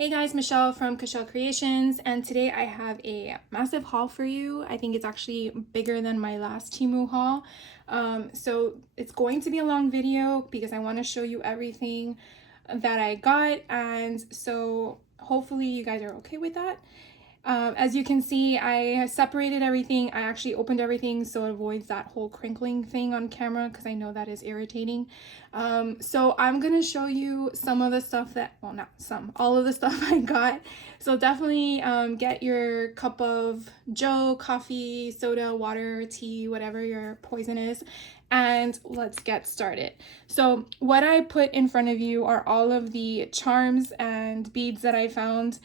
Hey guys, Michelle from Michelle Creations, and today I have a massive haul for you. I think it's actually bigger than my last Temu haul. So it's going to be a long video because I want to show you everything that I got, and so hopefully you guys are okay with that. As you can see, I separated everything. I actually opened everything so it avoids that whole crinkling thing on camera because I know that is irritating. So I'm gonna show you some of the stuff that, well, not some, all of the stuff I got. So definitely get your cup of joe, coffee, soda, water, tea, whatever your poison is, and let's get started. So what I put in front of you are all of the charms and beads that I found.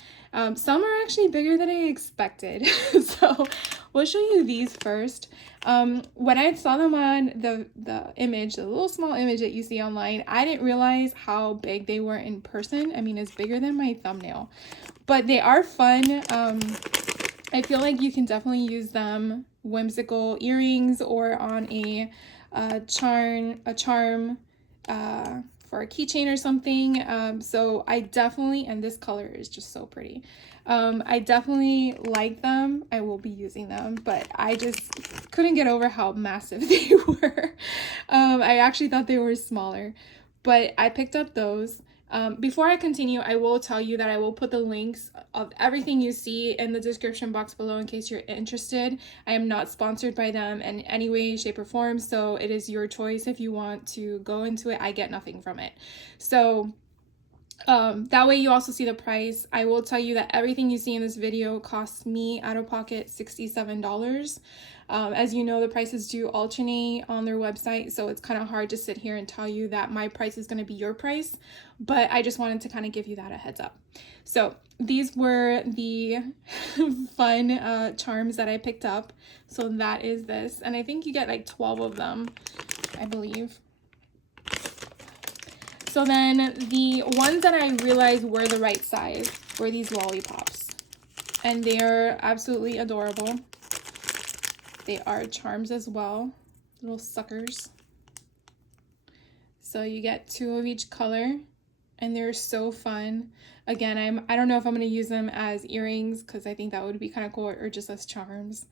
Some are actually bigger than I expected. So we'll show you these first. When I saw them on the image, the little small image that you see online, I didn't realize how big they were in person. I mean, it's bigger than my thumbnail, but they are fun. I feel like you can definitely use them whimsical earrings or on a charm for a keychain or something. So I definitely, and this color is just so pretty. I definitely like them. I will be using them, but I just couldn't get over how massive they were. I actually thought they were smaller, but I picked up those. Before I continue, I will tell you that I will put the links of everything you see in the description box below in case you're interested. I am not sponsored by them in any way, shape, or form, so it is your choice if you want to go into it. I get nothing from it. So that way you also see the price. I will tell you that everything you see in this video costs me out of pocket $67. As you know, the prices do alternate on their website, so it's kind of hard to sit here and tell you that my price is going to be your price, but I just wanted to kind of give you that a heads up. So these were the fun charms that I picked up. So that is this, and I think you get like 12 of them, I believe. So then the ones that I realized were the right size were these lollipops, and they are absolutely adorable. They are charms as well, little suckers. So you get 2 of each color, and they're so fun. Again, I don't know if I'm gonna use them as earrings because I think that would be kind of cool, or just as charms.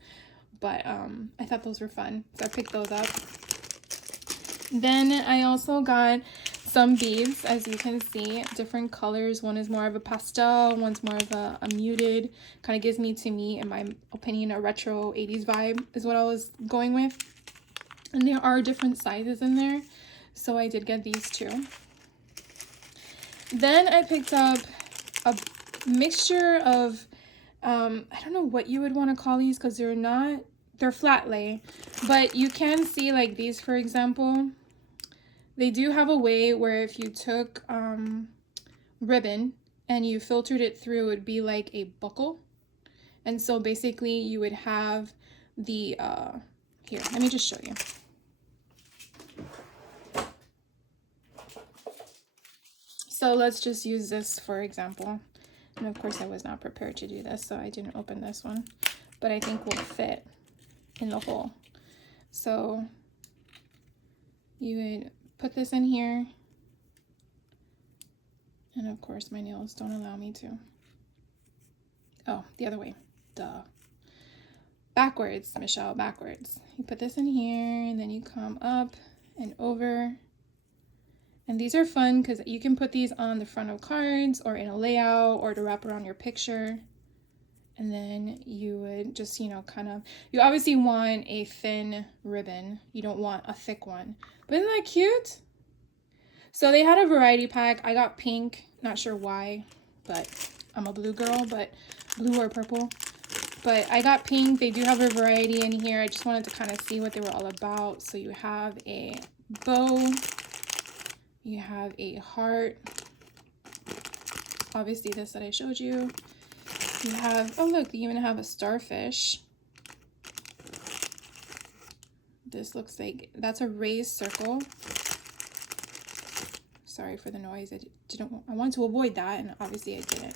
But I thought those were fun, so I picked those up. Then I also got some beads, as you can see, different colors. One is more of a pastel, one's more of a muted. Kind of gives me, in my opinion, a retro 80s vibe is what I was going with. And there are different sizes in there, so I did get these too. Then I picked up a mixture of, I don't know what you would want to call these because they're flat lay, but you can see like these, for example. They do have a way where if you took ribbon and you filtered it through, it would be like a buckle. And so basically you would have the, here, let me just show you. So let's just use this for example. And of course I was not prepared to do this, so I didn't open this one. But I think will fit in the hole. So you would put this in here, and of course my nails don't allow me to. Oh, the other way, duh. Backwards, Michelle, backwards. You put this in here, and then you come up and over. And these are fun because you can put these on the front of cards or in a layout or to wrap around your picture. And then you would just, you obviously want a thin ribbon. You don't want a thick one. But isn't that cute? So they had a variety pack. I got pink, not sure why, but I'm a blue girl, but blue or purple. But I got pink. They do have a variety in here. I just wanted to kind of see what they were all about. So you have a bow. You have a heart. Obviously this that I showed you. You have, oh look, you even have a starfish. This looks like, that's a raised circle. Sorry for the noise. I wanted to avoid that, and obviously I didn't.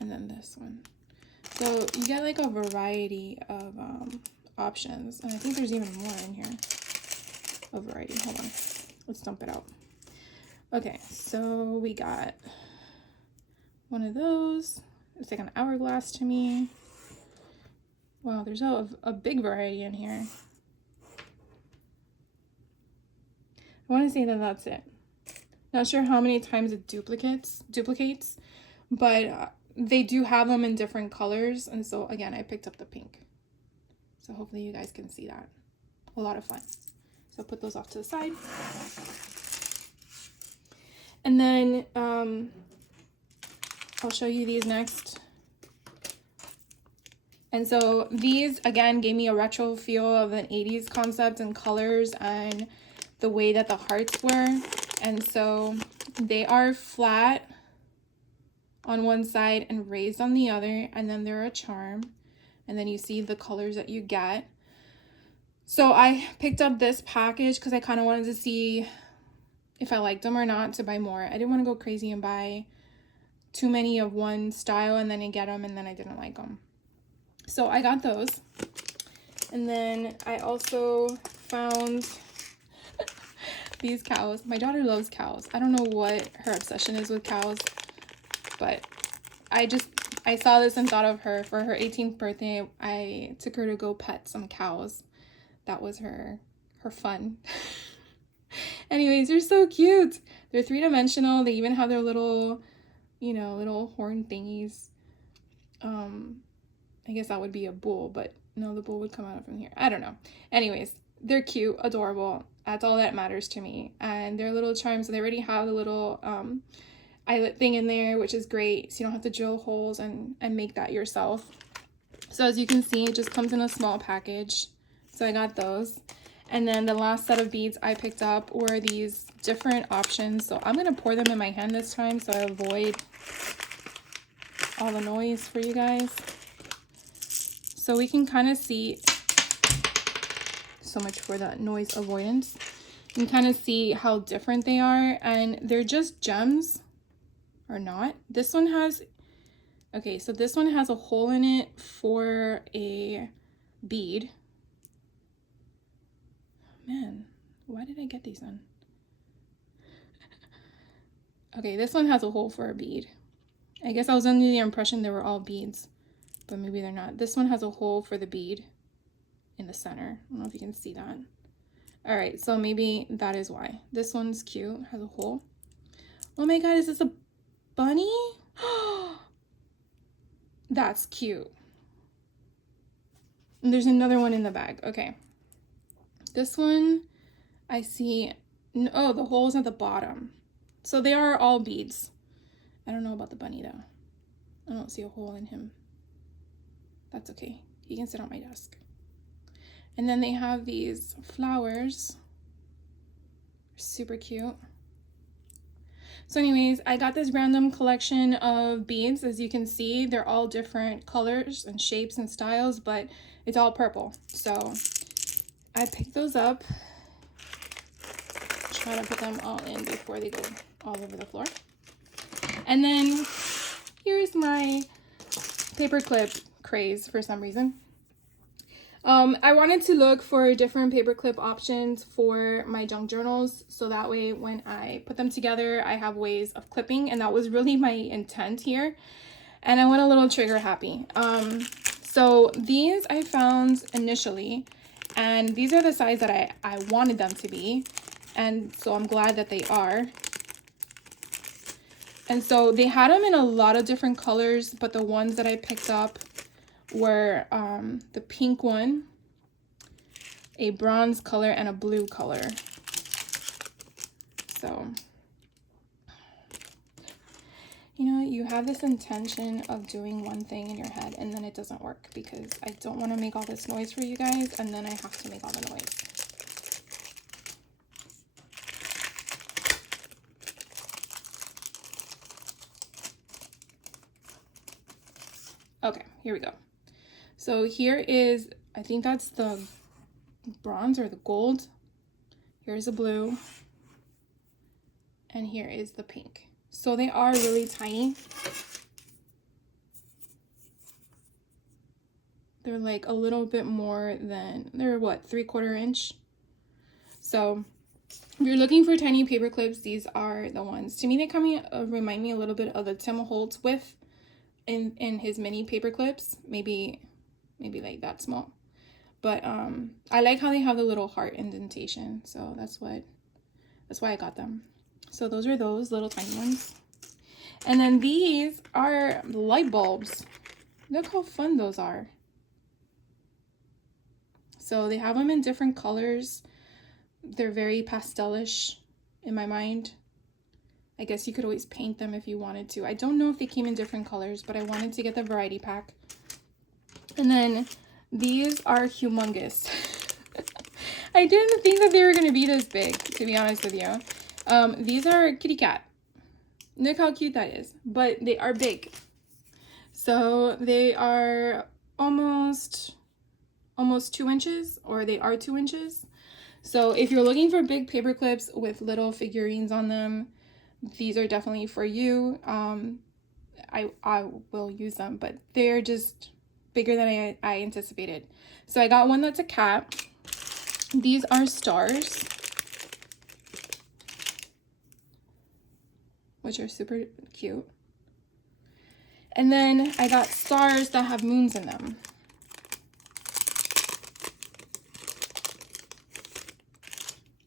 And then this one. So you get like a variety of options, and I think there's even more in here. A variety. Hold on. Let's dump it out. Okay, so we got one of those. It's like an hourglass to me. Wow, there's a big variety in here. I want to say that that's it. Not sure how many times it duplicates, but they do have them in different colors. And so again, I picked up the pink. So hopefully you guys can see that. A lot of fun. So put those off to the side. And then I'll show you these next. And so these, again, gave me a retro feel of an 80s concept and colors and the way that the hearts were. And so they are flat on one side and raised on the other. And then they're a charm. And then you see the colors that you get. So I picked up this package because I kind of wanted to see if I liked them or not to buy more. I didn't want to go crazy and buy too many of one style and then I get them and then I didn't like them. So I got those. And then I also found these cows. My daughter loves cows. I don't know what her obsession is with cows, but I saw this and thought of her. For her 18th birthday, I took her to go pet some cows. That was her fun. Anyways, they're so cute. They're three-dimensional. They even have their little, you know, little horn thingies. I guess that would be a bull, but no, the bull would come out from here. I don't know. Anyways, they're cute, adorable. That's all that matters to me. And they're little charms. So they already have the little eyelet thing in there, which is great. So you don't have to drill holes and make that yourself. So as you can see, it just comes in a small package. So I got those. And then the last set of beads I picked up were these different options. So I'm going to pour them in my hand this time so I avoid all the noise for you guys. So we can kind of see, so much for the noise avoidance. You can kind of see how different they are, and they're just gems, or not. This one has, okay, so this one has a hole in it for a bead. Man, why did I get these on? Okay, this one has a hole for a bead. I guess I was under the impression they were all beads, but maybe they're not. This one has a hole for the bead in the center. I don't know if you can see that. All right, so maybe that is why. This one's cute, has a hole. Oh my God, is this a bunny? That's cute. And there's another one in the bag. Okay. This one, I see, oh, the hole's at the bottom. So they are all beads. I don't know about the bunny though. I don't see a hole in him. That's okay. He can sit on my desk. And then they have these flowers. Super cute. So anyways, I got this random collection of beads. As you can see, they're all different colors and shapes and styles, but it's all purple. So I picked those up. Try to put them all in before they go all over the floor. And then here's my paperclip craze for some reason. I wanted to look for different paperclip options for my junk journals, so that way when I put them together, I have ways of clipping, and that was really my intent here. And I went a little trigger happy. So these I found initially, and these are the size that I wanted them to be, and so I'm glad that they are. And so they had them in a lot of different colors, but the ones that I picked up were the pink one, a bronze color, and a blue color. So, you know, you have this intention of doing one thing in your head and then it doesn't work, because I don't want to make all this noise for you guys and then I have to make all the noise. Okay, here we go. So here is, I think that's the bronze or the gold. Here's the blue. And here is the pink. So they are really tiny. They're like a little bit more than, they're what, 3/4 inch? So If you're looking for tiny paper clips, these are the ones. To me, they kind of remind me a little bit of the Temu Holtz width in his mini paper clips. Maybe like that small. But I like how they have the little heart indentation. So that's why I got them. So those are those little tiny ones. And then these are light bulbs. Look how fun those are. So they have them in different colors. They're very pastelish in my mind. I guess you could always paint them if you wanted to. I don't know if they came in different colors, but I wanted to get the variety pack. And then these are humongous. I didn't think that they were going to be this big, to be honest with you. These are kitty cat. Look how cute that is. But they are big. So they are almost 2 inches, or they are 2 inches. So if you're looking for big paper clips with little figurines on them, these are definitely for you. I will use them, but they're just bigger than I anticipated. So I got one that's a cat. These are stars, which are super cute. And then I got stars that have moons in them.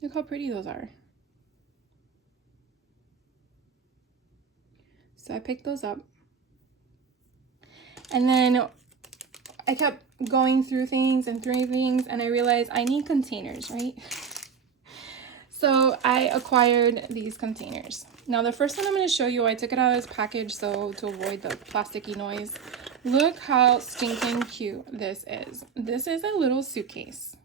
Look how pretty those are. So I picked those up. And then I kept going through things, and I realized I need containers, right? So I acquired these containers. Now the first one I'm going to show you, I took it out of this package so to avoid the plasticky noise. Look how stinking cute this is. This is a little suitcase.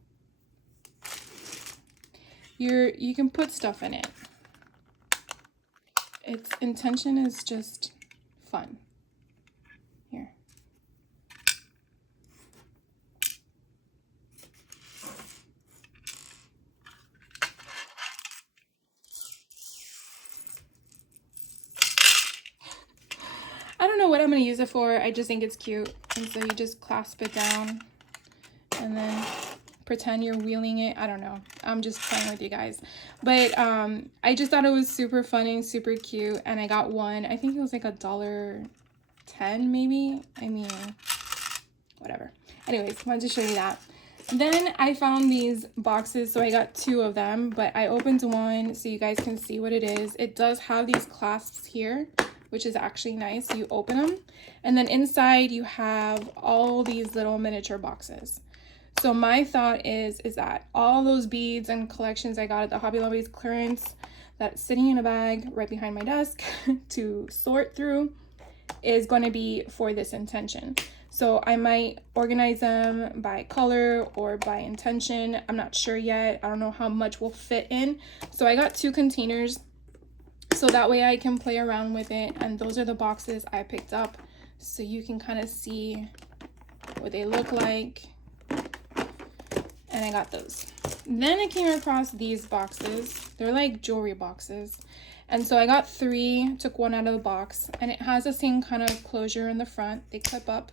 You can put stuff in it. Its intention is just fun. Here. I don't know what I'm going to use it for. I just think it's cute. And so you just clasp it down and then pretend you're wheeling it. I don't know. I'm just playing with you guys. But I just thought it was super funny, super cute. And I got one. I think it was like $1.10 maybe. I mean, whatever. Anyways, wanted to show you that. Then I found these boxes. So I got 2 of them. But I opened one so you guys can see what it is. It does have these clasps here, which is actually nice. You open them. And then inside you have all these little miniature boxes. So my thought is that all those beads and collections I got at the Hobby Lobby's clearance that's sitting in a bag right behind my desk to sort through is going to be for this intention. So I might organize them by color or by intention. I'm not sure yet. I don't know how much will fit in. So I got 2 containers so that way I can play around with it. And those are the boxes I picked up so you can kind of see what they look like. And I got those. Then I came across these boxes. They're like jewelry boxes. And so I got 3, took one out of the box, and it has the same kind of closure in the front. They clip up.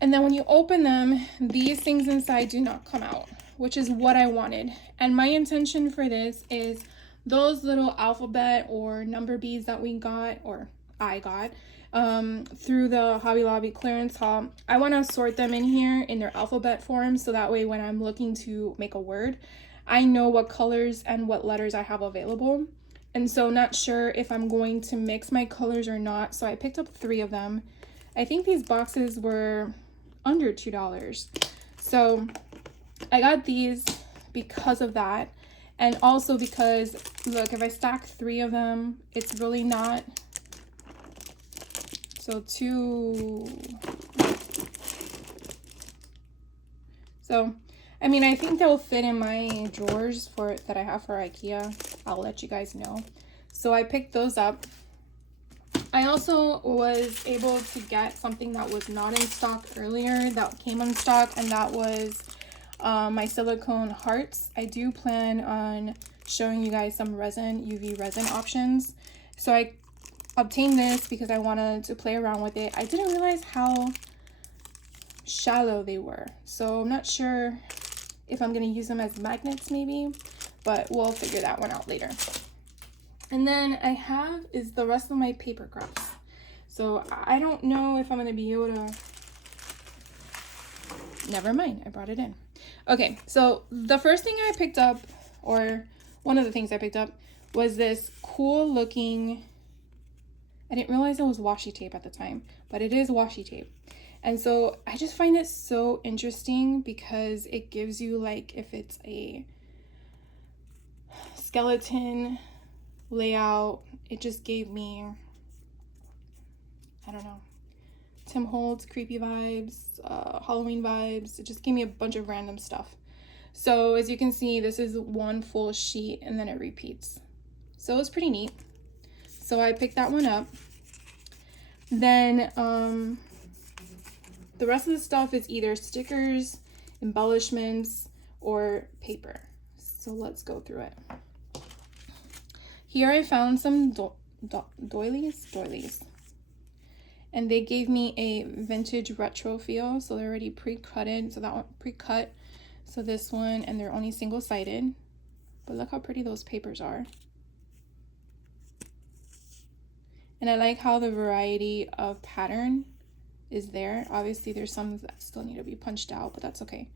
And then when you open them, these things inside do not come out, which is what I wanted. And my intention for this is those little alphabet or number beads that we got, or I got, through the Hobby Lobby clearance haul. I want to sort them in here in their alphabet form so that way when I'm looking to make a word, I know what colors and what letters I have available. And so not sure if I'm going to mix my colors or not. So I picked up 3 of them. I think these boxes were under $2. So I got these because of that. And also because, look, if I stack 3 of them, it's really not. So 2. So, I mean, I think they'll fit in my drawers that I have for IKEA. I'll let you guys know. So I picked those up. I also was able to get something that was not in stock earlier that came in stock, and that was my silicone hearts. I do plan on showing you guys some UV resin options. So I obtained this because I wanted to play around with it. I didn't realize how shallow they were. So I'm not sure if I'm going to use them as magnets maybe. but we'll figure that one out later. And then I have is the rest of my paper crafts. So I don't know if I'm going to be able to, never mind, I brought it in. Okay, so the first thing I picked up, or one of the things I picked up, was this cool looking, I didn't realize it was washi tape at the time, but it is washi tape. And so I just find it so interesting because it gives you, like, if it's a skeleton layout, it just gave me, I don't know, Tim Holtz creepy vibes, Halloween vibes. It just gave me a bunch of random stuff. So as you can see, this is one full sheet and then it repeats. So it's pretty neat. So I picked that one up. Then the rest of the stuff is either stickers, embellishments, or paper. So let's go through it. Here I found some doilies. And they gave me a vintage retro feel. So they're already pre-cutted. So that one pre-cut. So this one, and they're only single-sided. But look how pretty those papers are. And I like how the variety of pattern is there. Obviously, there's some that still need to be punched out, but that's okay.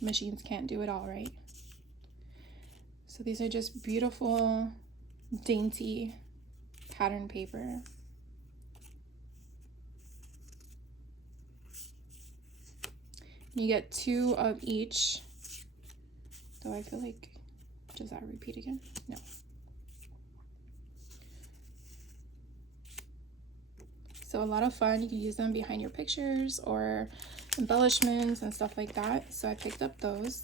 Machines can't do it all, right? So these are just beautiful, dainty pattern paper. You get 2 of each. Though I feel like, does that repeat again? No. So a lot of fun. You can use them behind your pictures or embellishments and stuff like that. So I picked up those.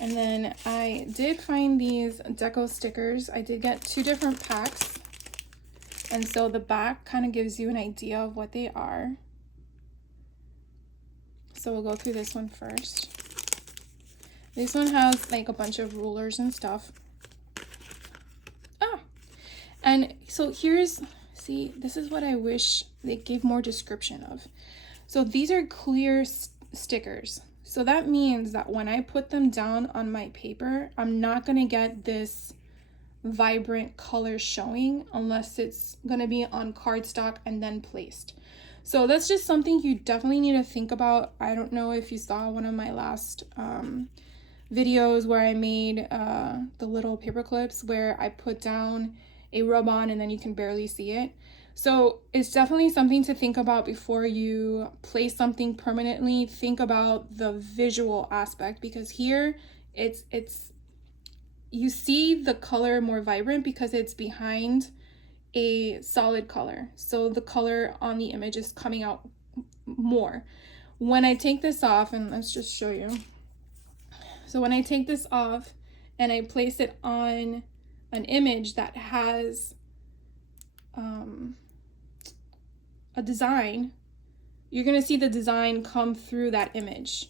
And then I did find these deco stickers. I did get 2 different packs. And so the back kind of gives you an idea of what they are. So we'll go through this one first. This one has like a bunch of rulers and stuff. And so here's, see, this is what I wish they gave more description of. So these are clear stickers. So that means that when I put them down on my paper, I'm not going to get this vibrant color showing unless it's going to be on cardstock and then placed. So that's just something you definitely need to think about. I don't know if you saw one of my last videos where I made the little paper clips where I put down a rub-on and then you can barely see it. So it's definitely something to think about before you place something permanently. Think about the visual aspect, because here it's you see the color more vibrant because it's behind a solid color. So the color on the image is coming out more. When I take this off, and let's just show you. So when I take this off and I place it on an image that has a design, you're going to see the design come through that image.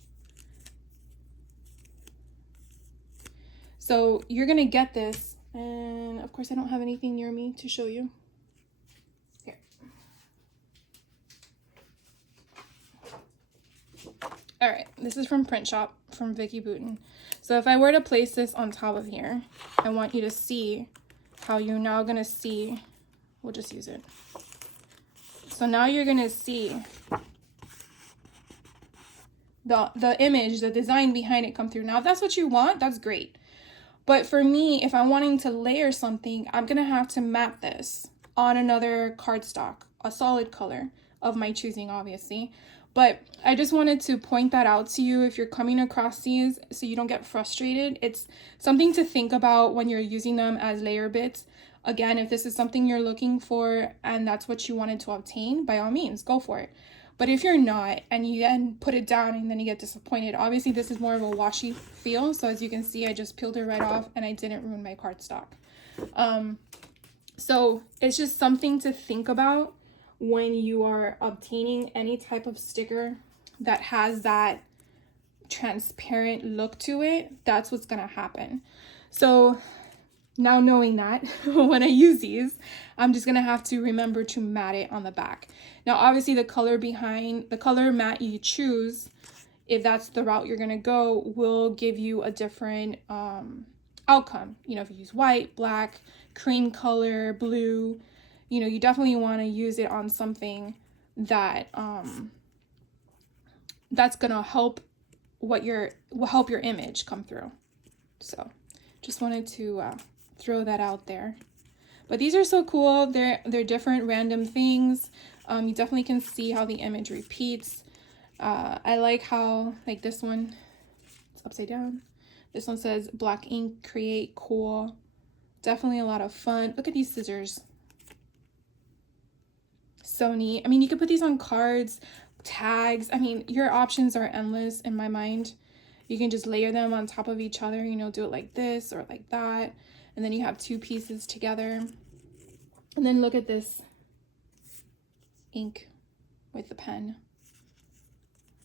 So you're going to get this, and of course I don't have anything near me to show you. Here. All right, this is from Print Shop from Vicky Boutin. So if I were to place this on top of here, I want you to see how you're now going to see, we'll just use it. So now you're going to see the image, the design behind it come through. Now, if that's what you want, that's great. But for me, if I'm wanting to layer something, I'm going to have to map this on another cardstock, a solid color of my choosing, obviously. But I just wanted to point that out to you if you're coming across these so you don't get frustrated. It's something to think about when you're using them as layer bits. Again, if this is something you're looking for and that's what you wanted to obtain, by all means, go for it. But if you're not, and you then put it down and then you get disappointed, obviously this is more of a washi feel. So as you can see, I just peeled it right off and I didn't ruin my cardstock. So it's just something to think about when you are obtaining any type of sticker that has that transparent look to it. That's what's gonna happen. So now knowing that, when I use these, I'm just gonna have to remember to mat it on the back. Now, obviously the color mat you choose if that's the route you're going to go, will give you a different outcome. You know, if you use white, black, cream color, blue, you know, you definitely want to use it on something that that's going to help will help your image come through. So just wanted to throw that out there. But these are so cool. They're different random things. You definitely can see how the image repeats. I like how, like this one, it's upside down. This one says black ink, create, cool. Definitely a lot of fun. Look at these scissors. So neat. I mean, you could put these on cards, tags. I mean, your options are endless in my mind. You can just layer them on top of each other, you know, do it like this or like that. And then you have two pieces together. And then look at this ink with the pen.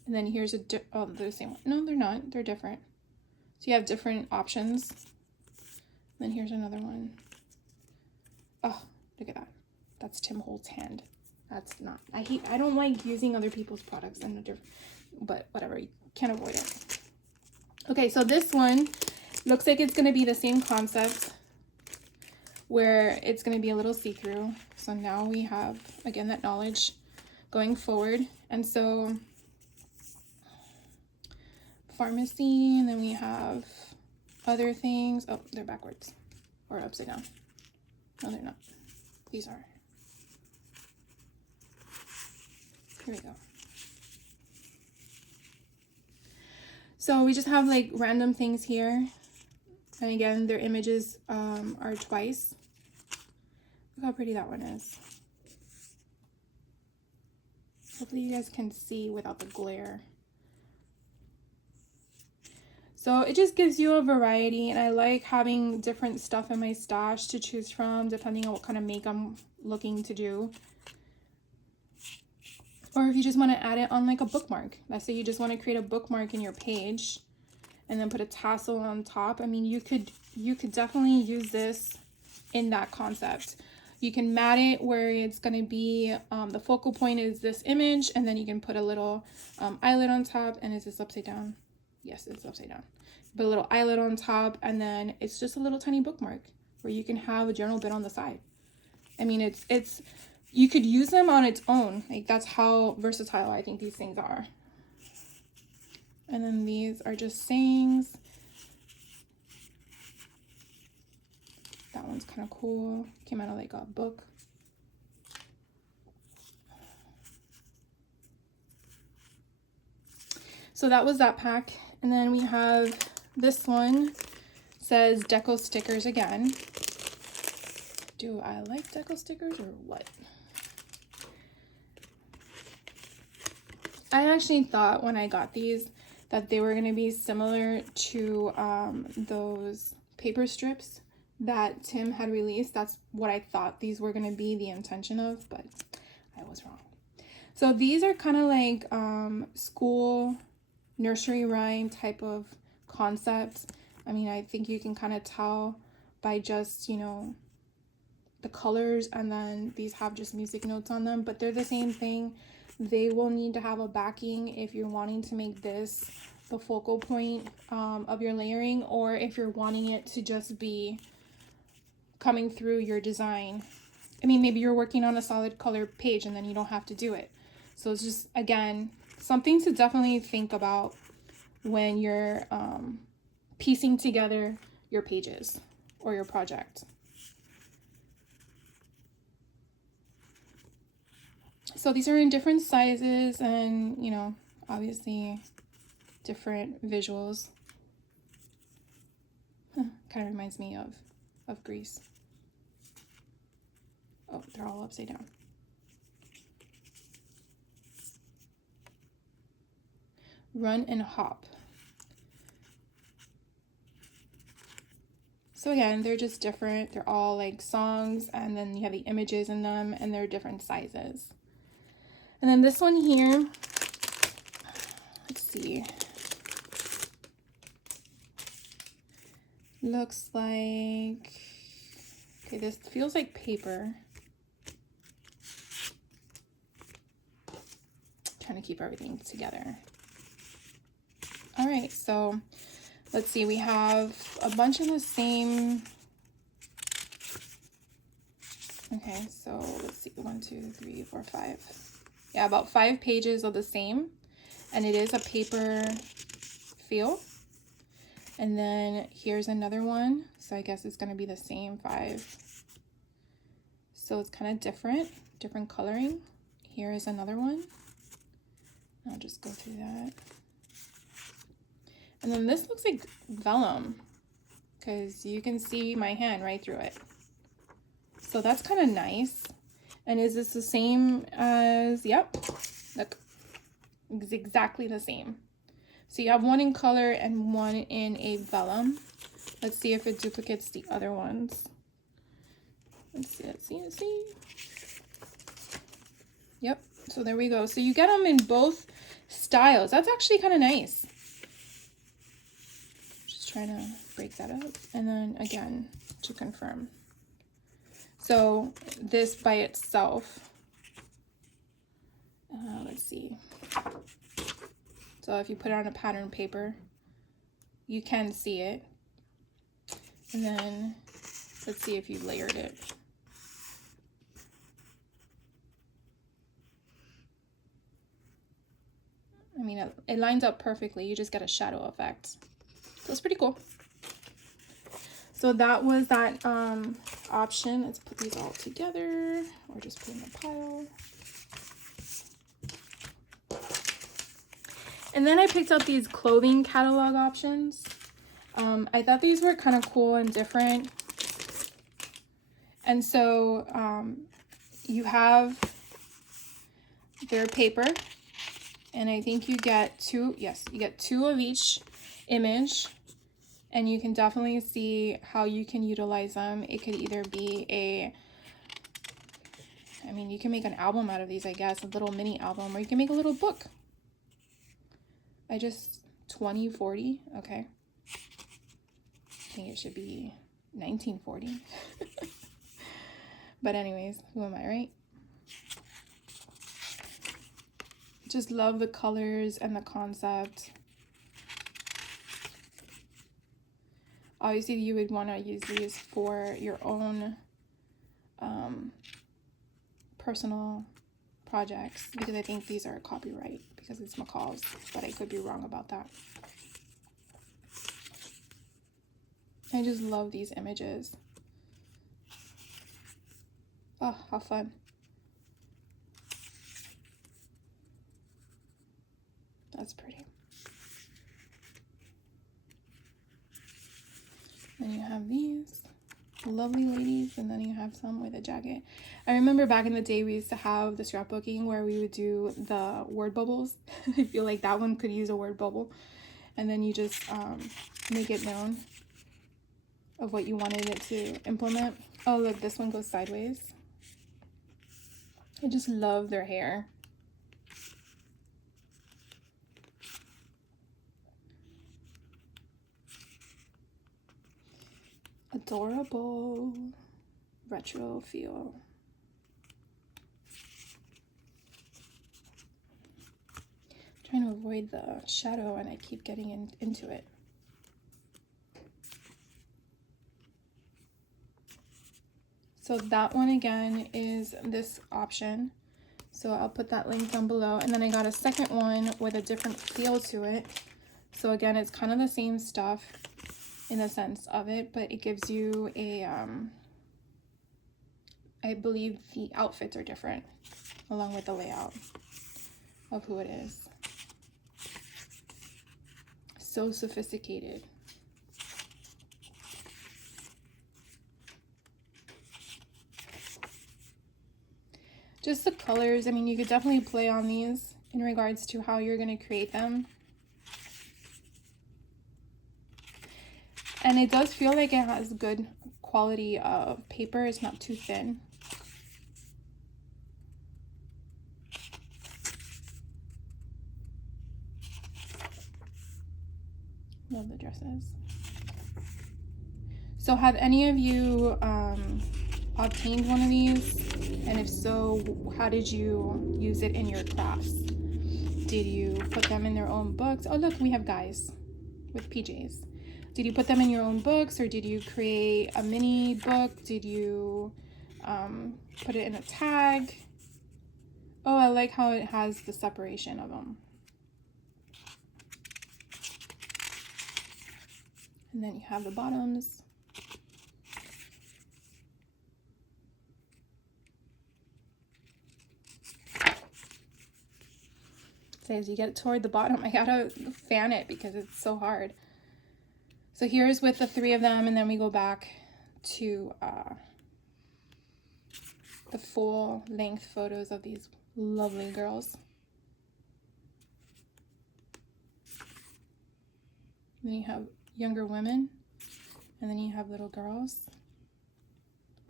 And then here's oh, they're the same one. No, they're not. They're different. So you have different options. And then here's another one. Oh, look at that. That's Tim Holt's hand. That's not, I don't like using other people's products and different, but whatever, you can't avoid it. Okay, so this one looks like it's going to be the same concept where it's going to be a little see-through. So now we have, again, that knowledge going forward. And so pharmacy, and then we have other things. Oh, they're backwards or upside down. No, they're not. These are. Here we go. So we just have like random things here. And again, their images are twice. Look how pretty that one is. Hopefully you guys can see without the glare. So it just gives you a variety, and I like having different stuff in my stash to choose from depending on what kind of makeup I'm looking to do. Or if you just want to add it on like a bookmark. Let's say you just want to create a bookmark in your page and then put a tassel on top. I mean, you could definitely use this in that concept. You can mat it where it's going to be, the focal point is this image, and then you can put a little eyelid on top. And is this upside down? Yes, it's upside down. Put a little eyelid on top, and then it's just a little tiny bookmark where you can have a journal bit on the side. I mean, it's you could use them on its own. Like, that's how versatile I think these things are. And then these are just sayings. That one's kind of cool. Came out of like a book. So that was that pack. And then we have this one. It says Deco stickers again. Do I like Deco stickers or what? I actually thought when I got these that they were going to be similar to those paper strips that Tim had released. That's what I thought these were going to be the intention of, but I was wrong. So these are kind of like school nursery rhyme type of concepts. I mean, I think you can kind of tell by just, you know, the colors, and then these have just music notes on them, but they're the same thing. They will need to have a backing if you're wanting to make this the focal point of your layering, or if you're wanting it to just be coming through your design. I mean, maybe you're working on a solid color page and then you don't have to do it. So it's just, again, something to definitely think about when you're piecing together your pages or your project. So these are in different sizes and, you know, obviously different visuals. Kind of reminds me of Grease. Oh, they're all upside down. Run and hop. So again, they're just different. They're all like songs, and then you have the images in them, and they're different sizes. And then this one here, let's see. Looks like, okay, this feels like paper. Trying to keep everything together. All right, so let's see, we have a bunch of the same. Okay, so let's see, 1, 2, 3, 4, 5. Yeah, about 5 pages of the same, and it is a paper feel. And then here's another one, so I guess it's gonna be the same 5. So it's kind of different coloring. Here is another one. I'll just go through that. And then this looks like vellum, because you can see my hand right through it. So that's kind of nice. And is this the same as, yep, look, it's exactly the same. So you have one in color and one in a vellum. Let's see if it duplicates the other ones. Let's see. Yep, so there we go. So you get them in both styles. That's actually kind of nice. Just trying to break that up. And then again, to confirm. So this by itself, let's see. So if you put it on a pattern paper, you can see it. And then let's see if you layered it. I mean, it lines up perfectly. You just get a shadow effect. So it's pretty cool. So that was that option. Let's put these all together or just put in a pile. And then I picked up these clothing catalog options. I thought these were kind of cool and different. And so you have their paper, and I think you get 2, yes, you get 2 of each image, and you can definitely see how you can utilize them. It could either be I mean, you can make an album out of these, I guess, a little mini album, or you can make a little book. 2040, okay. I think it should be 1940. But anyways, who am I, right? Just love the colors and the concept. Obviously, you would want to use these for your own personal projects, because I think these are copyright because it's McCall's, but I could be wrong about that. I just love these images. Oh, how fun. That's pretty. Then you have these lovely ladies, and then you have some with a jacket. I remember back in the day we used to have the scrapbooking where we would do the word bubbles. I feel like that one could use a word bubble, and then you just make it known of what you wanted it to implement. Oh look, this one goes sideways. I just love their hair. Adorable retro feel. I'm trying to avoid the shadow and I keep getting into it. So that one again is this option. So I'll put that link down below. And then I got a second one with a different feel to it. So again, it's kind of the same stuff in the sense of it, but it gives you a, I believe the outfits are different along with the layout of who it is. So sophisticated. Just the colors, I mean, you could definitely play on these in regards to how you're going to create them. And it does feel like it has good quality of paper. It's not too thin. Love the dresses. So have any of you obtained one of these? And if so, how did you use it in your crafts? Did you put them in their own books? Oh, look, we have guys with PJs. Did you put them in your own books, or did you create a mini book? Did you put it in a tag? Oh, I like how it has the separation of them. And then you have the bottoms. So as you get toward the bottom, I gotta fan it because it's so hard. So here's with the 3 of them, and then we go back to the full length photos of these lovely girls. Then you have younger women, and then you have little girls,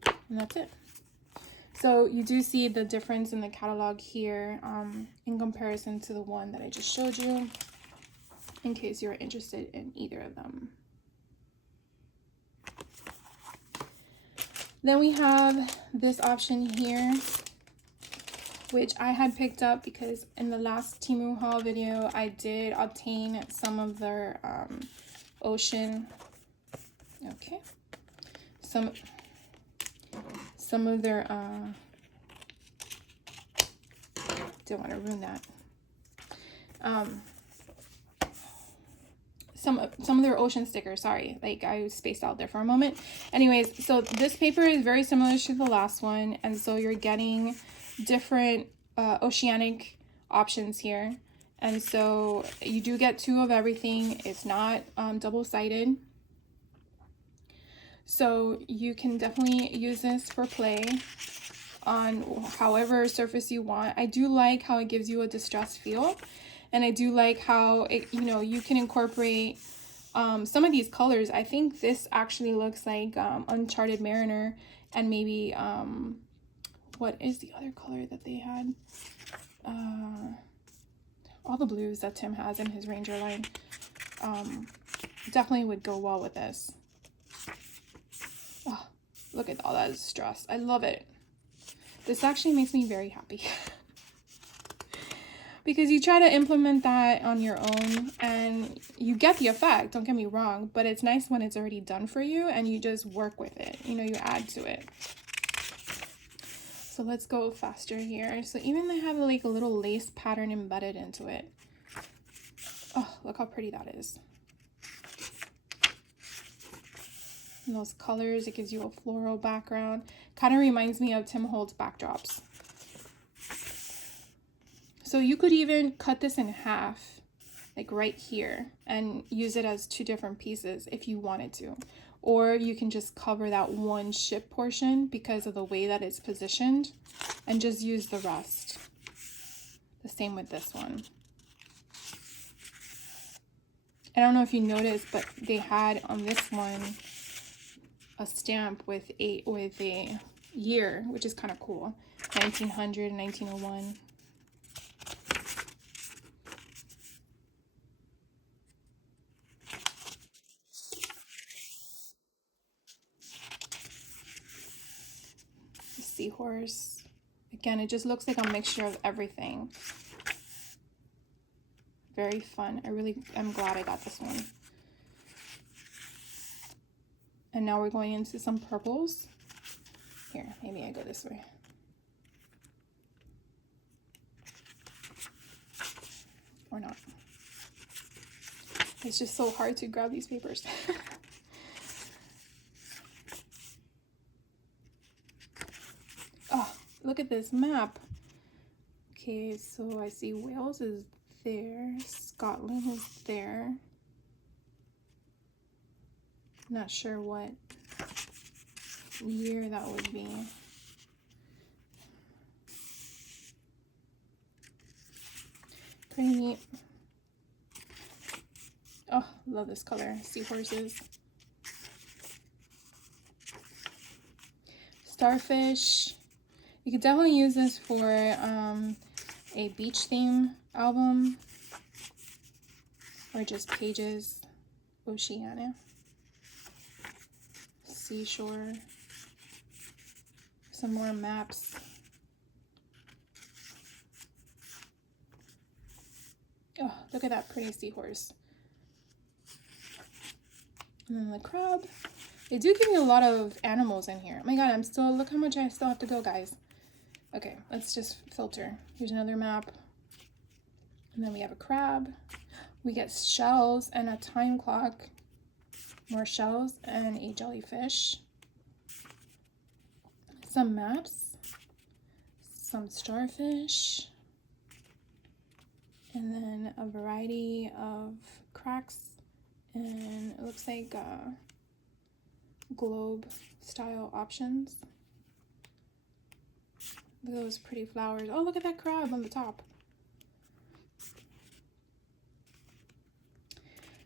and that's it. So you do see the difference in the catalog here in comparison to the one that I just showed you, in case you're interested in either of them. Then we have this option here, which I had picked up because in the last Temu haul video, I did obtain some of their Ocean, okay, some of their, don't want to ruin that, some of their Ocean stickers, sorry, like I spaced out there for a moment. Anyways, so this paper is very similar to the last one, and so you're getting different Oceanic options here, and so you do get 2 of everything. It's not double-sided, so you can definitely use this for play on however surface you want. I do like how it gives you a distressed feel, and I do like how it, you know, you can incorporate some of these colors. I think this actually looks like Uncharted Mariner, and maybe what is the other color that they had? All the blues that Tim has in his Ranger line definitely would go well with this. Oh, look at all that distress. I love it. This actually makes me very happy. Because you try to implement that on your own and you get the effect, don't get me wrong, but it's nice when it's already done for you and you just work with it, you know, you add to it. So let's go faster here. So even they have like a little lace pattern embedded into it. Oh, look how pretty that is. And those colors, it gives you a floral background. Kind of reminds me of Tim Holtz backdrops. So you could even cut this in half, like right here, and use it as 2 different pieces if you wanted to. Or you can just cover that one ship portion because of the way that it's positioned and just use the rest. The same with this one. I don't know if you noticed, but they had on this one a stamp with a year, which is kind of cool. 1900, 1901. Seahorse. Again, it just looks like a mixture of everything. Very fun. I'm glad I got this one. And now we're going into some purples. Here, maybe I go this way. Or not. It's just so hard to grab these papers. Oh, look at this map. Okay, so I see Wales is there. Scotland is there. Not sure what year that would be. Pretty neat. Oh, love this color. Seahorses. Starfish. You could definitely use this for a beach theme album or just pages. Oceanic. Seashore. Some more maps. Look at that pretty seahorse. And then the crab. They do give me a lot of animals in here. Oh my god, look how much I still have to go, guys. Okay, let's just filter. Here's another map. And then we have a crab. We get shells and a time clock. More shells and a jellyfish. Some maps. Some starfish. And then a variety of cracks. And it looks like globe style options. Look at those pretty flowers. Oh, look at that crab on the top.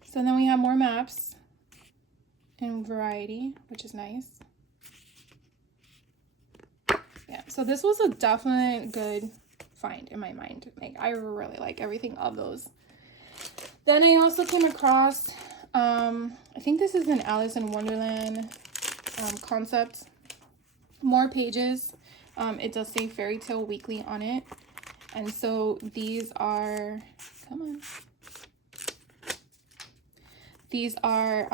So then we have more maps in variety, which is nice. Yeah, so this was a definite good find in my mind. Like, I really like everything of those. Then I also came across, I think this is an Alice in Wonderland concept. More pages. It does say Fairy Tale Weekly on it. And so these are, come on. These are,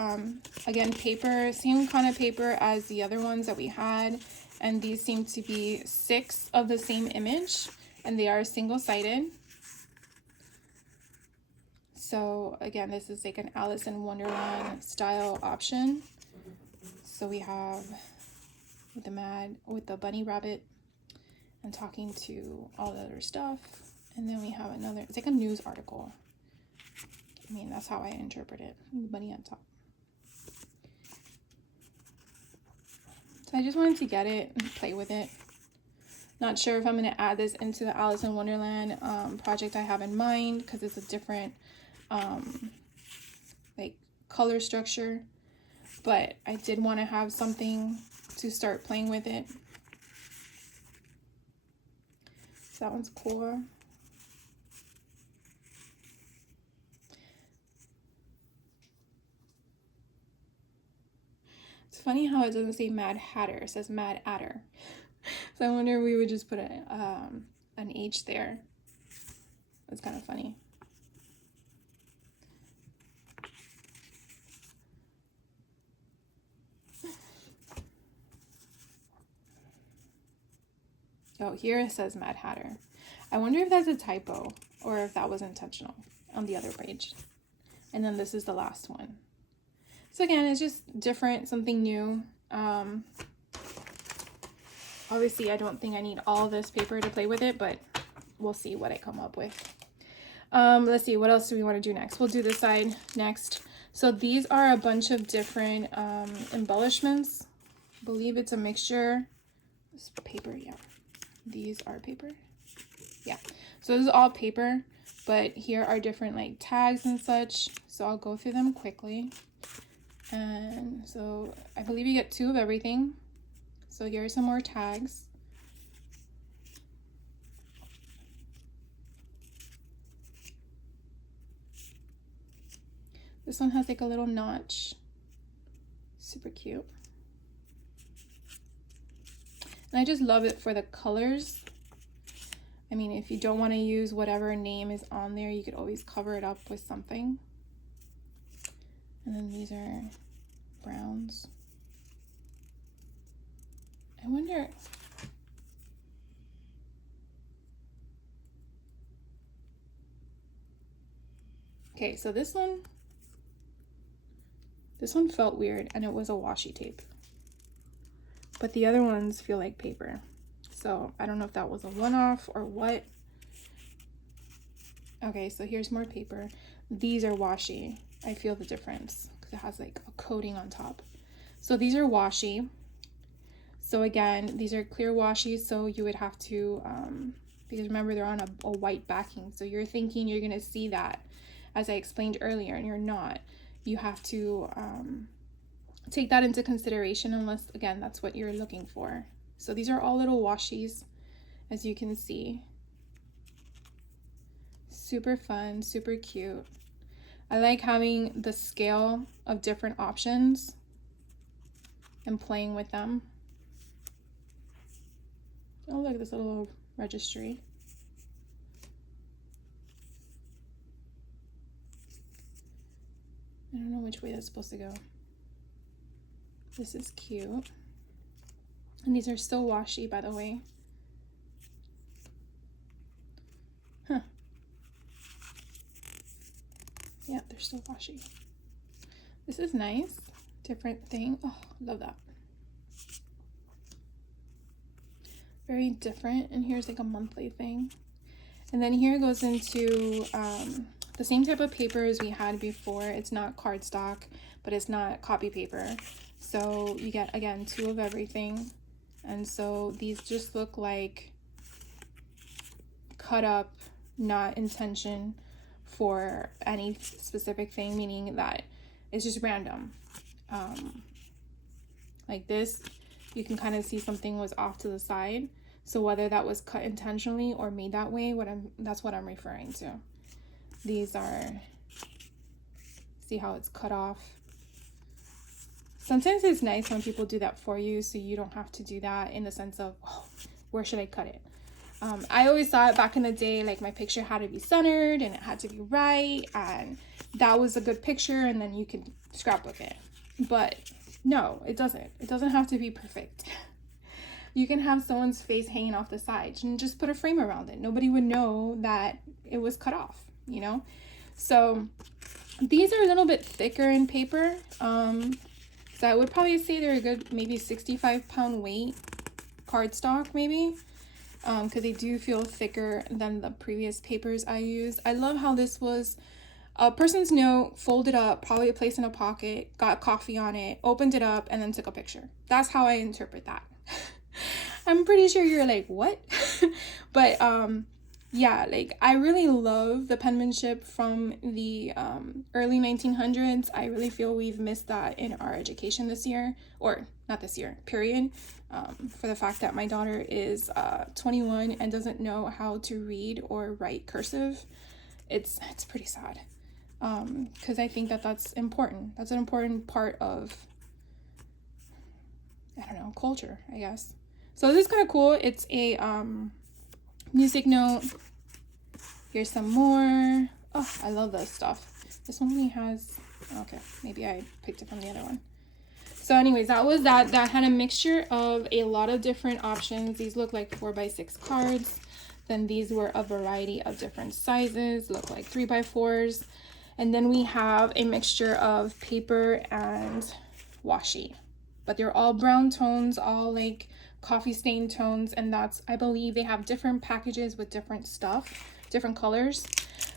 again, paper, same kind of paper as the other ones that we had. And these seem to be 6 of the same image. And they are single-sided. So, again, this is like an Alice in Wonderland style option. So we have with the bunny rabbit and talking to all the other stuff. And then we have another, it's like a news article. I mean, that's how I interpret it. Bunny on top. So I just wanted to get it and play with it. Not sure if I'm going to add this into the Alice in Wonderland project I have in mind, because it's a different like color structure. But I did want to have something to start playing with it. So that one's cool. It's funny how it doesn't say Mad Hatter, it says Mad Adder. So I wonder if we would just put an H there. That's kind of funny. Oh, here it says Mad Hatter. I wonder if that's a typo or if that was intentional on the other page. And then this is the last one. So again, it's just different, something new. Obviously, I don't think I need all this paper to play with it, but we'll see what I come up with. Let's see, what else do we want to do next? We'll do this side next. So these are a bunch of different embellishments. I believe it's a mixture. This paper, yeah. These are paper. Yeah. So this is all paper, but here are different like tags and such. So I'll go through them quickly. And so I believe you get 2 of everything. So here are some more tags. This one has like a little notch. Super cute. And I just love it for the colors. I mean, if you don't want to use whatever name is on there, you could always cover it up with something. And then these are browns. I wonder. Okay, so this one felt weird, and it was a washi tape. But the other ones feel like paper. So I don't know if that was a one-off or what. Okay, so here's more paper. These are washi. I feel the difference because it has like a coating on top. So these are washi. So again, these are clear washi, so you would have to, because remember they're on a white backing. So you're thinking you're gonna see that, as I explained earlier, and you're not. You have to take that into consideration unless, again, that's what you're looking for. So these are all little washis, as you can see. Super fun, super cute. I like having the scale of different options and playing with them. Oh, look at this little registry. don't know which way that's supposed to go. This is cute. And these are still washi, by the way. Huh. Yeah, they're still washi. This is nice. Different thing. Oh, love that. Very different. And here's like a monthly thing. And then here goes into the same type of paper as we had before. It's not cardstock, but it's not copy paper. So you get, again, 2 of everything. And so these just look like cut up, not intention for any specific thing, meaning that it's just random. Like this, you can kind of see something was off to the side. So whether that was cut intentionally or made that way, that's what I'm referring to. These are, see how it's cut off. Sometimes it's nice when people do that for you, so you don't have to do that in the sense of, oh, where should I cut it? I always thought back in the day, like my picture had to be centered and it had to be right, and that was a good picture, and then you could scrapbook it. But no, it doesn't. It doesn't have to be perfect. You can have someone's face hanging off the side and just put a frame around it. Nobody would know that it was cut off, you know? So these are a little bit thicker in paper. So I would probably say they're a good maybe 65-pound weight cardstock maybe. Because they do feel thicker than the previous papers I used. I love how this was a person's note, folded up, probably placed in a pocket, got coffee on it, opened it up, and then took a picture. That's how I interpret that. I'm pretty sure you're like, what? But yeah, like I really love the penmanship from the early 1900s. I really feel we've missed that in our education this year, or not this year, period. For the fact that my daughter is 21 and doesn't know how to read or write cursive. It's pretty sad, because I think that's important. That's an important part of, I don't know, culture, I guess. So this is kind of cool. It's a music note. Here's some more. Oh, I love this stuff. This one only has, okay, maybe I picked it from the other one. So anyways, that was that. That had a mixture of a lot of different options. These look like 4x6 cards. Then these were a variety of different sizes, look like 3x4s. And then we have a mixture of paper and washi. But they're all brown tones, all like coffee stain tones. And that's, I believe they have different packages with different stuff, different colors.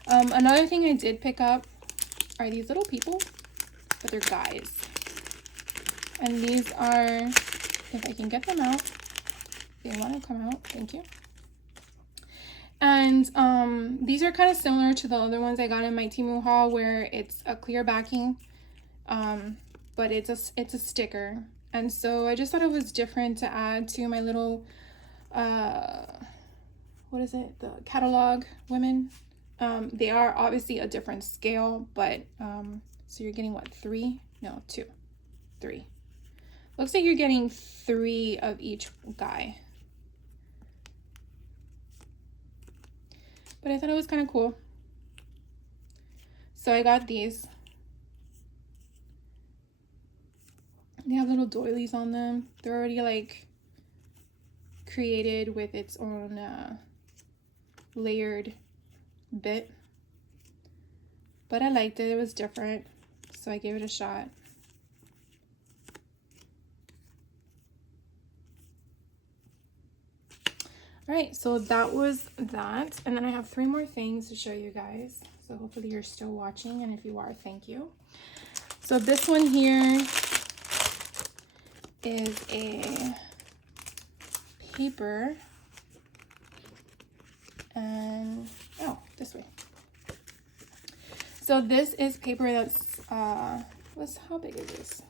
Another thing I did pick up are these little people, but they're guys. And these are, if I can get them out, they want to come out, thank you. And these are kind of similar to the other ones I got in my Temu haul, where it's a clear backing, but it's a sticker. And so I just thought it was different to add to my little, what is it, the catalog women. They are obviously a different scale, but so you're getting what, 3? No, 2, 3. Looks like you're getting 3 of each guy. But I thought it was kind of cool. So I got these. They have little doilies on them. They're already like created with its own layered bit. But I liked it. It was different. So I gave it a shot. All right, so that was that. And then I have 3 more things to show you guys. So hopefully you're still watching, and if you are, thank you. So this one here is a paper, and oh, this way. So this is paper that's how big is this?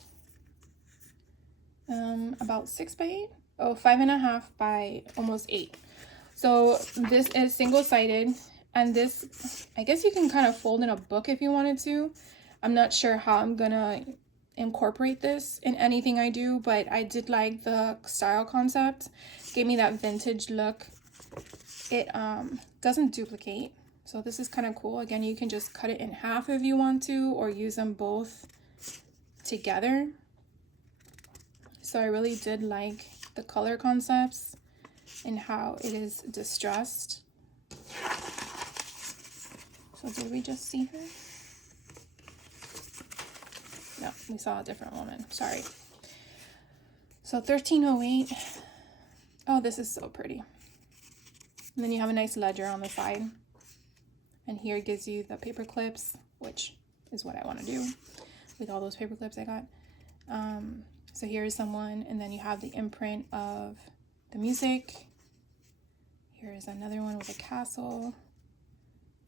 About 6 by 8. Oh, 5.5 by almost 8. So this is single-sided, and this, I guess you can kind of fold in a book if you wanted to. I'm not sure how I'm gonna incorporate this in anything I do, but I did like the style concept. Gave me that vintage look. It doesn't duplicate, So this is kind of cool. Again, you can just cut it in half if you want to, or use them both together. So I really did like the color concepts and how it is distressed. So did we just see her? No, we saw a different woman. Sorry. So 1308. Oh, this is so pretty. And then you have a nice ledger on the side. And here it gives you the paper clips, which is what I want to do with all those paper clips I got. So here is someone, and then you have the imprint of the music. Here is another one with a castle.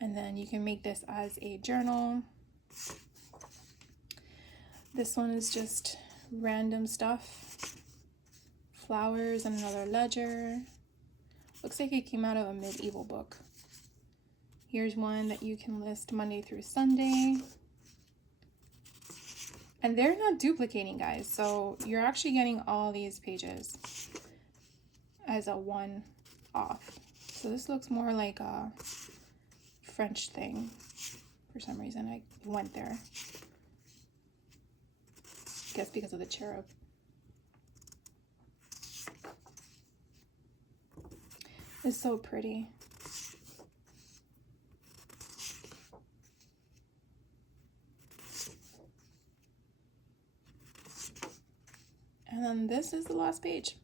And then you can make this as a journal. This one is just random stuff. Flowers and another ledger. Looks like it came out of a medieval book. Here's one that you can list Monday through Sunday. And they're not duplicating, guys. So you're actually getting all these pages as a one-off. So this looks more like a French thing. For some reason, I went there. I guess because of the cherub. It's so pretty. And then this is the last page.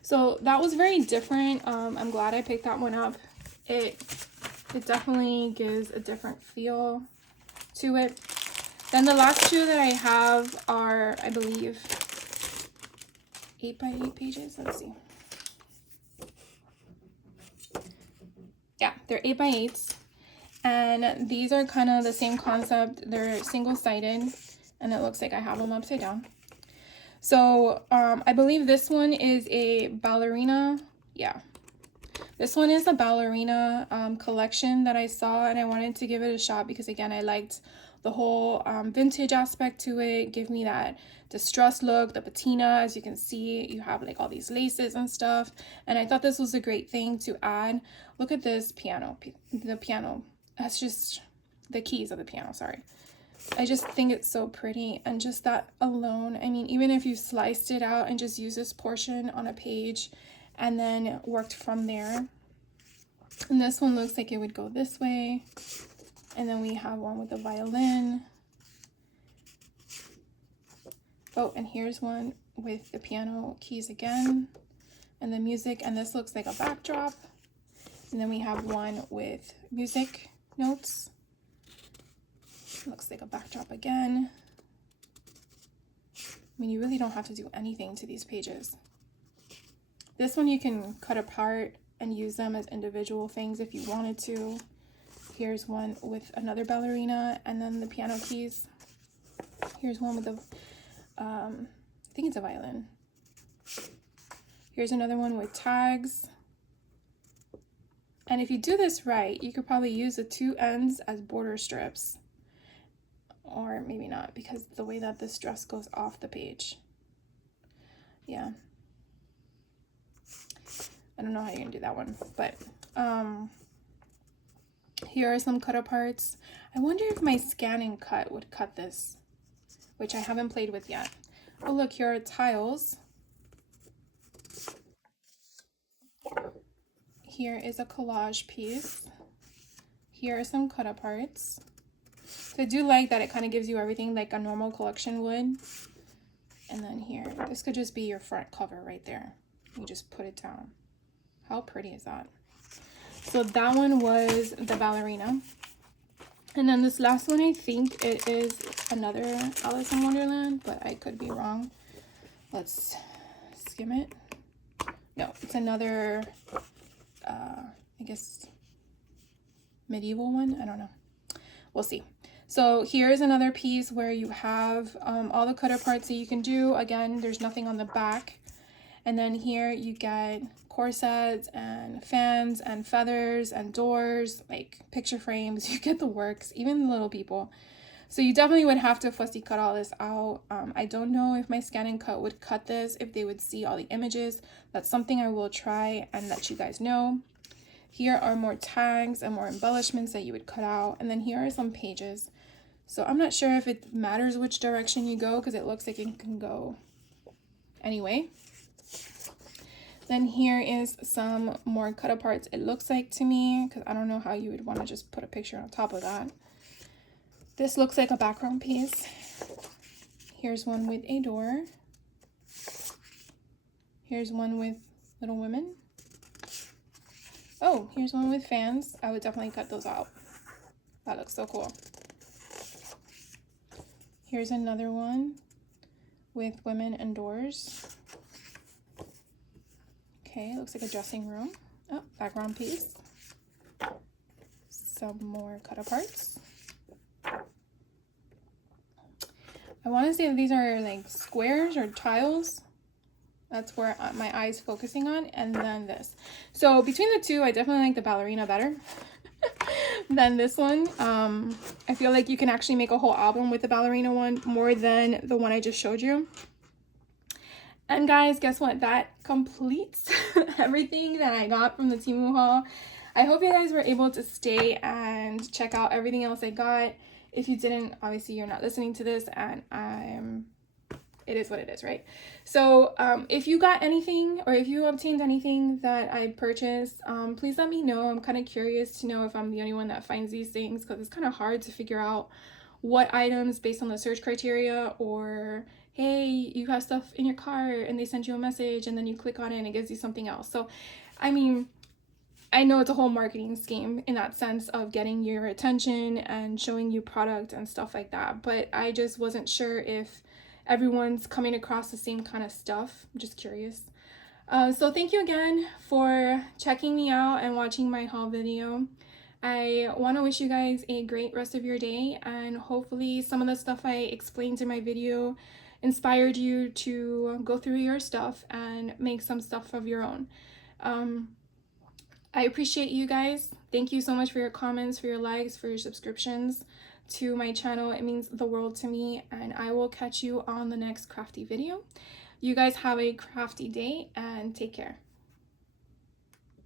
So that was very different. I'm glad I picked that one up. It definitely gives a different feel to it. Then the last two that I have are, I believe, 8x8 pages. Let's see. Yeah, they're 8x8s. And these are kind of the same concept. They're single-sided. And it looks like I have them upside down. So I believe this one is a ballerina. Yeah, this one is a ballerina collection that I saw, and I wanted to give it a shot because, again, I liked the whole vintage aspect to it. Give me that distressed look, the patina. As you can see, you have like all these laces and stuff, and I thought this was a great thing to add. Look at this piano, the piano. That's just the keys of the piano, sorry. I just think it's so pretty, and just that alone, I mean, even if you sliced it out and just used this portion on a page and then worked from there. And this one looks like it would go this way. And then we have one with the violin. Oh, and here's one with the piano keys again and the music, and this looks like a backdrop. And then we have one with music notes. Looks like a backdrop again. I mean, you really don't have to do anything to these pages. This one you can cut apart and use them as individual things if you wanted to. Here's one with another ballerina and then the piano keys. Here's one with the, I think it's a violin. Here's another one with tags. And if you do this right, you could probably use the two ends as border strips. Or maybe not, because the way that this dress goes off the page. Yeah. I don't know how you're gonna do that one, but here are some cut aparts. I wonder if my scan and cut would cut this, which I haven't played with yet. Oh, look, here are tiles. Here is a collage piece. Here are some cut aparts. So I do like that it kind of gives you everything like a normal collection would. And then here, this could just be your front cover right there. You just put it down. How pretty is that? So that one was the ballerina. And then this last one, I think it is another Alice in Wonderland, but I could be wrong. Let's skim it. No, it's another, I guess, medieval one. I don't know. We'll see. So here's another piece where you have all the cutter parts that you can do. Again, there's nothing on the back. And then here you get corsets and fans and feathers and doors, like picture frames. You get the works, even the little people. So you definitely would have to fussy cut all this out. I don't know if my scan and cut would cut this, if they would see all the images. That's something I will try and let you guys know. Here are more tags and more embellishments that you would cut out. And then here are some pages. So I'm not sure if it matters which direction you go because it looks like it can go anyway. Then here is some more cut aparts, it looks like to me, because I don't know how you would want to just put a picture on top of that. This looks like a background piece. Here's one with a door. Here's one with Little Women. Oh, here's one with fans. I would definitely cut those out. That looks so cool. Here's another one with women and doors. Okay, looks like a dressing room. Oh, background piece. Some more cut aparts. I want to say that these are like squares or tiles. That's where my eye's focusing on. And then this. So between the two, I definitely like the ballerina better than this one. I feel like you can actually make a whole album with the ballerina one more than the one I just showed you. And guys, guess what? That completes everything that I got from the Temu haul. I hope you guys were able to stay and check out everything else I got. If you didn't, obviously you're not listening to this, and it is what it is, right? So if you got anything or if you obtained anything that I purchased, please let me know. I'm kind of curious to know if I'm the only one that finds these things, because it's kind of hard to figure out what items based on the search criteria, or hey, you have stuff in your cart and they send you a message and then you click on it and it gives you something else. So I mean, I know it's a whole marketing scheme in that sense of getting your attention and showing you product and stuff like that, but I just wasn't sure if everyone's coming across the same kind of stuff. I'm just curious. So thank you again for checking me out and watching my haul video. I want to wish you guys a great rest of your day, and hopefully some of the stuff I explained in my video inspired you to go through your stuff and make some stuff of your own. I appreciate you guys. Thank you so much for your comments, for your likes, for your subscriptions to my channel. It means the world to me, and I will catch you on the next crafty video. You guys have a crafty day and take care.